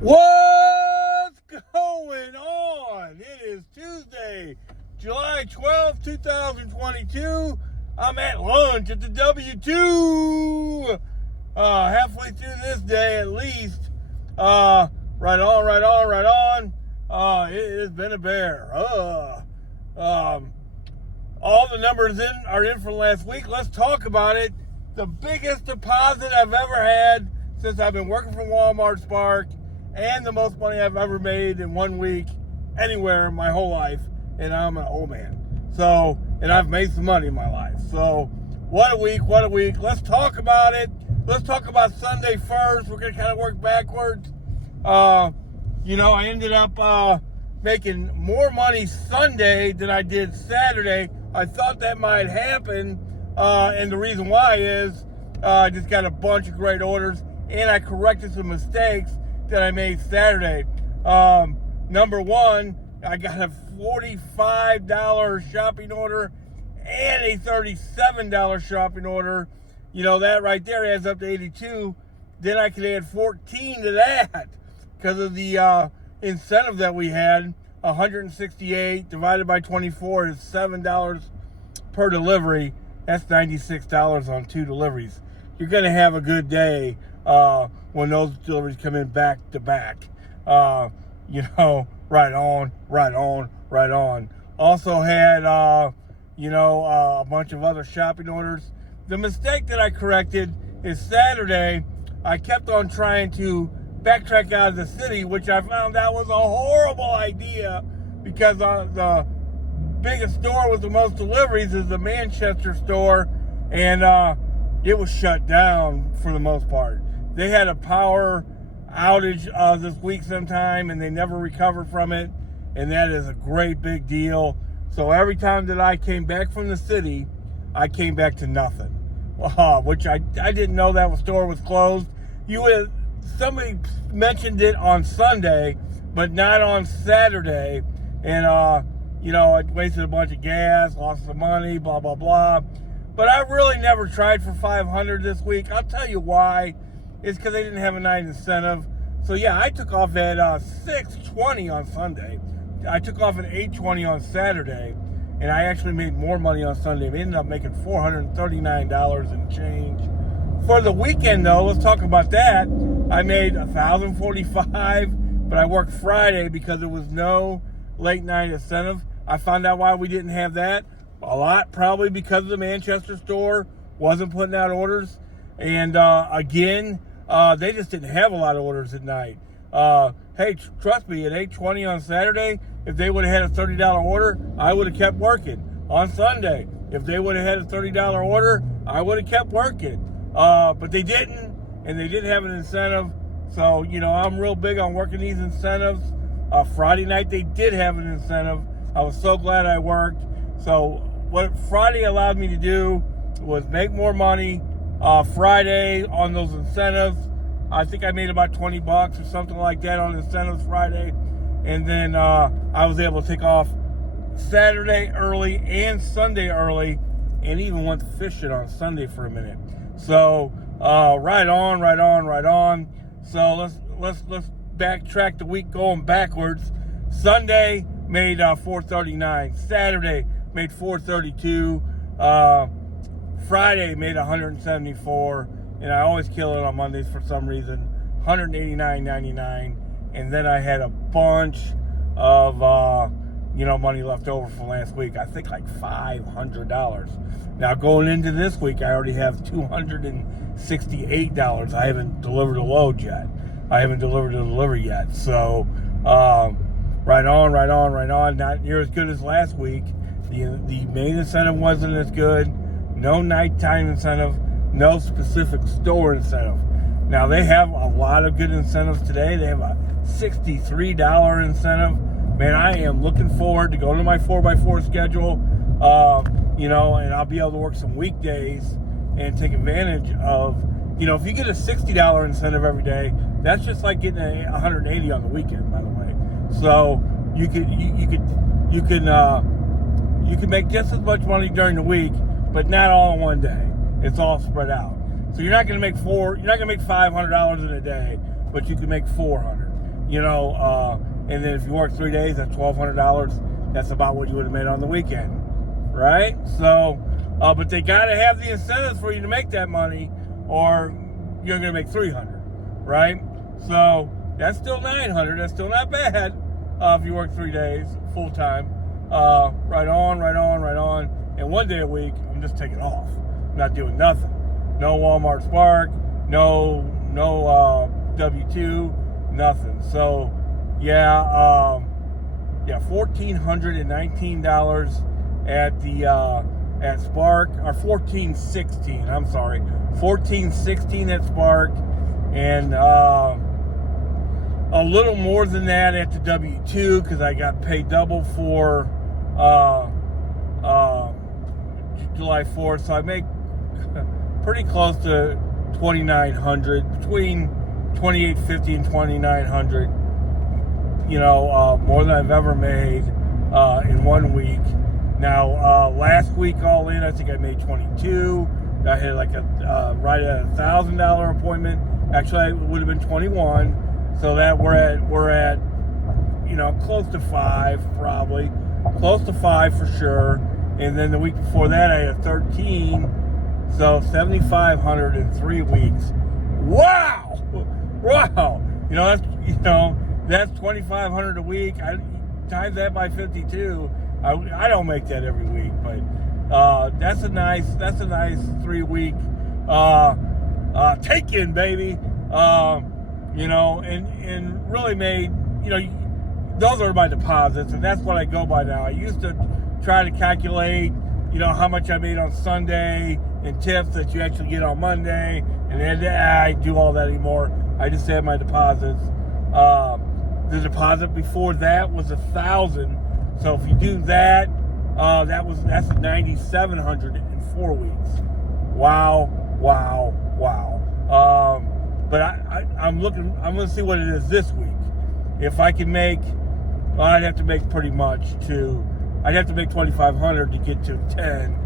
What's going on? It is Tuesday, July 12th, 2022. I'm at lunch at the W-2. Halfway through this day at least. Right on. It has been a bear. All the numbers are in from last week. Let's talk about it. The biggest deposit I've ever had since I've been working for Walmart Spark, and the most money I've ever made in 1 week anywhere in my whole life. And I'm an old man. And I've made some money in my life. So, what a week. Let's talk about it. Let's talk about Sunday first. We're going to kind of work backwards. I ended up making more money Sunday than I did Saturday. I thought that might happen. And the reason why is I just got a bunch of great orders, and I corrected some mistakes that I made Saturday. Number one, I got a $45 shopping order and a $37 shopping order. That right there adds up to 82. Then I could add 14 to that because of the incentive that we had. 168 divided by 24 is $7 per delivery. That's $96 on 2 deliveries. You're going to have a good day when those deliveries come in back to back. Right on. Also had, a bunch of other shopping orders. The mistake that I corrected is Saturday, I kept on trying to backtrack out of the city, which I found out was a horrible idea because the biggest store with the most deliveries is the Manchester store, and it was shut down for the most part. They had a power outage this week sometime, and they never recovered from it, and that is a great big deal. So every time that I came back from the city, I came back to nothing, which I didn't know that store was closed. Somebody mentioned it on Sunday, but not on Saturday, and I wasted a bunch of gas, lost some money, blah, blah, blah. But I really never tried for 500 this week. I'll tell you why. It's because they didn't have a night incentive. So, yeah, I took off at 6:20 on Sunday. I took off at 8:20 on Saturday, and I actually made more money on Sunday. We ended up making $439 and change. For the weekend, though, let's talk about that. I made $1,045, but I worked Friday because there was no late night incentive. I found out why we didn't have that. A lot probably because the Manchester store wasn't putting out orders. And again, they just didn't have a lot of orders at night. Hey, trust me, at 8:20 on Saturday, if they would have had a $30 order, I would have kept working. On Sunday, if they would have had a $30 order, I would have kept working. But they didn't, and they didn't have an incentive. So, I'm real big on working these incentives. Friday night, they did have an incentive. I was so glad I worked. So what Friday allowed me to do was make more money Friday on those incentives. I think I made about $20 or something like that on incentives Friday. And then I was able to take off Saturday early and Sunday early, and even went fishing on Sunday for a minute. So right on. So let's backtrack the week going backwards. Sunday made $439. Saturday made $432. Friday made $174, and I always kill it on Mondays for some reason. $189.99, and then I had a bunch of money left over from last week. I think like $500. Now going into this week, I already have $268. I haven't delivered a load yet. I haven't delivered a delivery yet. So right on. Not near as good as last week. The main incentive wasn't as good. No nighttime incentive. No specific store incentive. Now they have a lot of good incentives today. They have a $63 incentive. Man, I am looking forward to going to my 4x4 schedule. And I'll be able to work some weekdays and take advantage of, if you get a $60 incentive every day, that's just like getting a $180 on the weekend, by the way. So you can make just as much money during the week, but not all in one day. It's all spread out. So you're not going to make $500 in a day, but you can make $400. And then if you work 3 days, that's $1,200. That's about what you would have made on the weekend, right? So, but they got to have the incentives for you to make that money, or you're going to make $300, right? So that's still $900. That's still not bad if you work 3 days full time. Right on. And 1 day a week, I'm just taking off. I'm not doing nothing. No Walmart Spark. No W-2. Nothing. So yeah, $1,419 at Spark, or $1,416. I'm sorry, $1,416 at Spark, and a little more than that at the W-2 because I got paid double for July 4th, so I make pretty close to $2,900, between $2,850 and $2,900. More than I've ever made in 1 week. Now, last week all in, I think I made $22. I had like right at $1,000 appointment. Actually, it would have been $21. So that we're at close to $5, probably close to $5 for sure. And then the week before that, I had 13. So $7,500 in 3 weeks. Wow! That's $2,500 a week. I times that by 52. I don't make that every week, but that's a nice 3 week take in, baby. And really made, those are my deposits, and that's what I go by now. I used to try to calculate, how much I made on Sunday and tips that you actually get on Monday, and then I do all that anymore. I just have my deposits. The deposit before that was $1,000. So if you do that, that's $9,700 in 4 weeks. Wow. But I'm going to see what it is this week. If I can make, I'd have to make pretty much I'd have to make $2,500 to get to 10.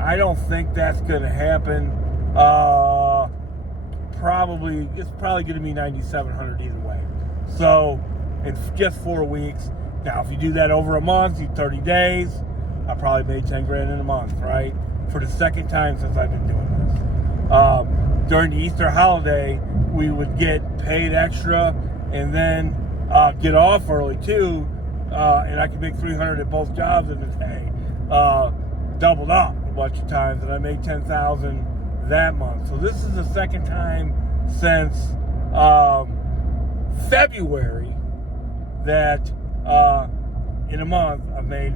I don't think that's going to happen. It's probably going to be $9,700 either way. So, in just 4 weeks. Now, if you do that over a month, 30 days, I probably made 10 grand in a month, right? For the second time since I've been doing this. During the Easter holiday, we would get paid extra and then get off early too, and I could make $300 at both jobs in a day. Doubled up a bunch of times, and I made $10,000 that month. So this is the second time since February that in a month I've made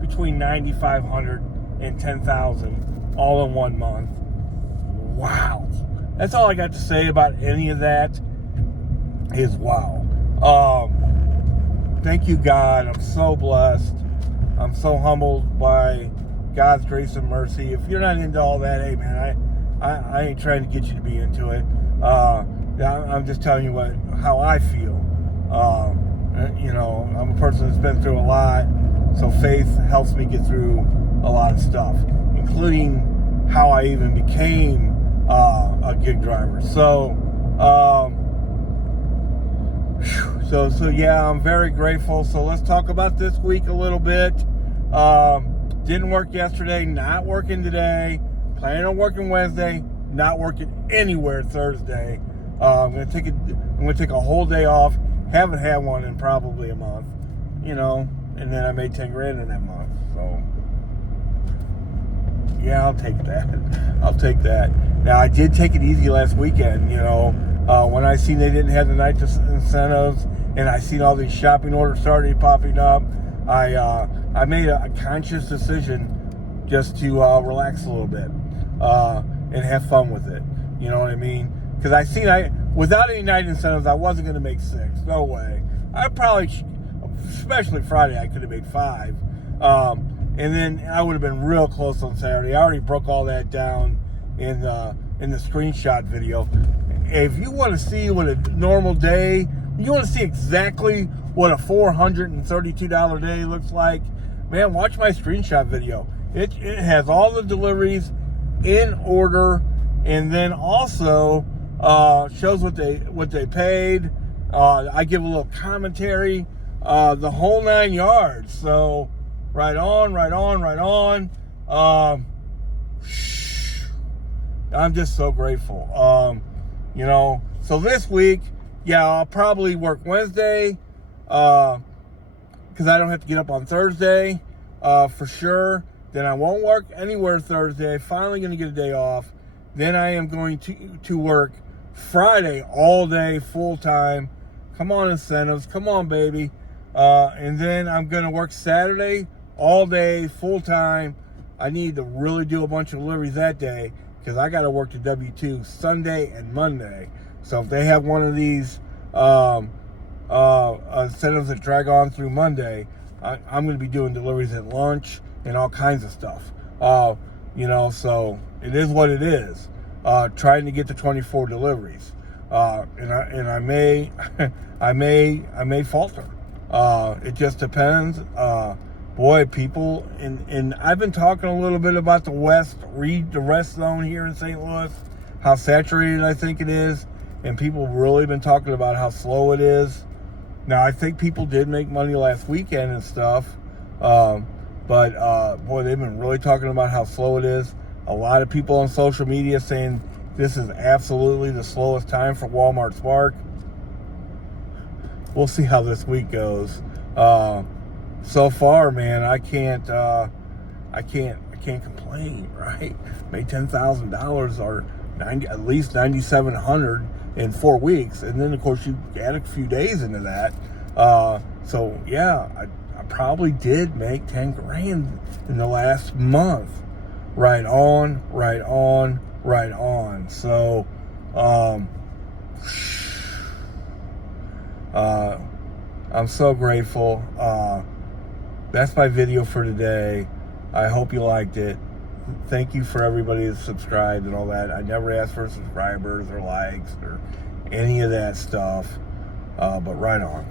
between $9,500 and $10,000 all in 1 month. Wow. That's all I got to say about any of that is wow. Thank you, God. I'm so blessed. I'm so humbled by God's grace and mercy. If you're not into all that, hey man, I ain't trying to get you to be into it. I'm just telling you how I feel. I'm a person that's been through a lot, so faith helps me get through a lot of stuff, including how I even became a gig driver. So yeah, I'm very grateful. So let's talk about this week a little bit. Didn't work yesterday, not working today, planning on working Wednesday, not working anywhere Thursday. I'm gonna take a whole day off. Haven't had one in probably a month, and then I made 10 grand in that month. So yeah, I'll take that. Now, I did take it easy last weekend, when I seen they didn't have the night incentives, and I seen all these shopping orders started popping up, I made a conscious decision just to relax a little bit and have fun with it. You know what I mean? Because without any night incentives, I wasn't going to make 6. No way. I probably, especially Friday, I could have made 5. And then I would have been real close on Saturday. I already broke all that down in the screenshot video. If you want to see what a normal day, you want to see exactly what a $432 day looks like, man, watch my screenshot video. It has all the deliveries in order, and then also shows what they paid, I give a little commentary, the whole 9 yards. So right on. I'm just so grateful. So this week, yeah, I'll probably work Wednesday, because I don't have to get up on Thursday, for sure. Then I won't work anywhere Thursday. Finally going to get a day off. Then I am going to work Friday all day, full time. Come on, incentives. Come on, baby. And then I'm going to work Saturday all day, full time. I need to really do a bunch of deliveries that day because I got to work the W-2 Sunday and Monday. So if they have one of these incentives that drag on through Monday, I'm going to be doing deliveries at lunch and all kinds of stuff. So it is what it is. Trying to get to 24 deliveries, and I may I may falter. It just depends. Boy, people, and I've been talking a little bit about the rest zone here in St. Louis, how saturated I think it is, and people have really been talking about how slow it is. Now, I think people did make money last weekend and stuff, but boy, they've been really talking about how slow it is. A lot of people on social media saying this is absolutely the slowest time for Walmart Spark. We'll see how this week goes. So far, man, I can't complain, right? Made $10,000 or at least $9,700 in 4 weeks, and then of course you add a few days into that. So yeah, I probably did make 10 grand in the last month. Right on. So, I'm so grateful. That's my video for today. I hope you liked it. Thank you for everybody that subscribed and all that. I never asked for subscribers or likes or any of that stuff. But right on.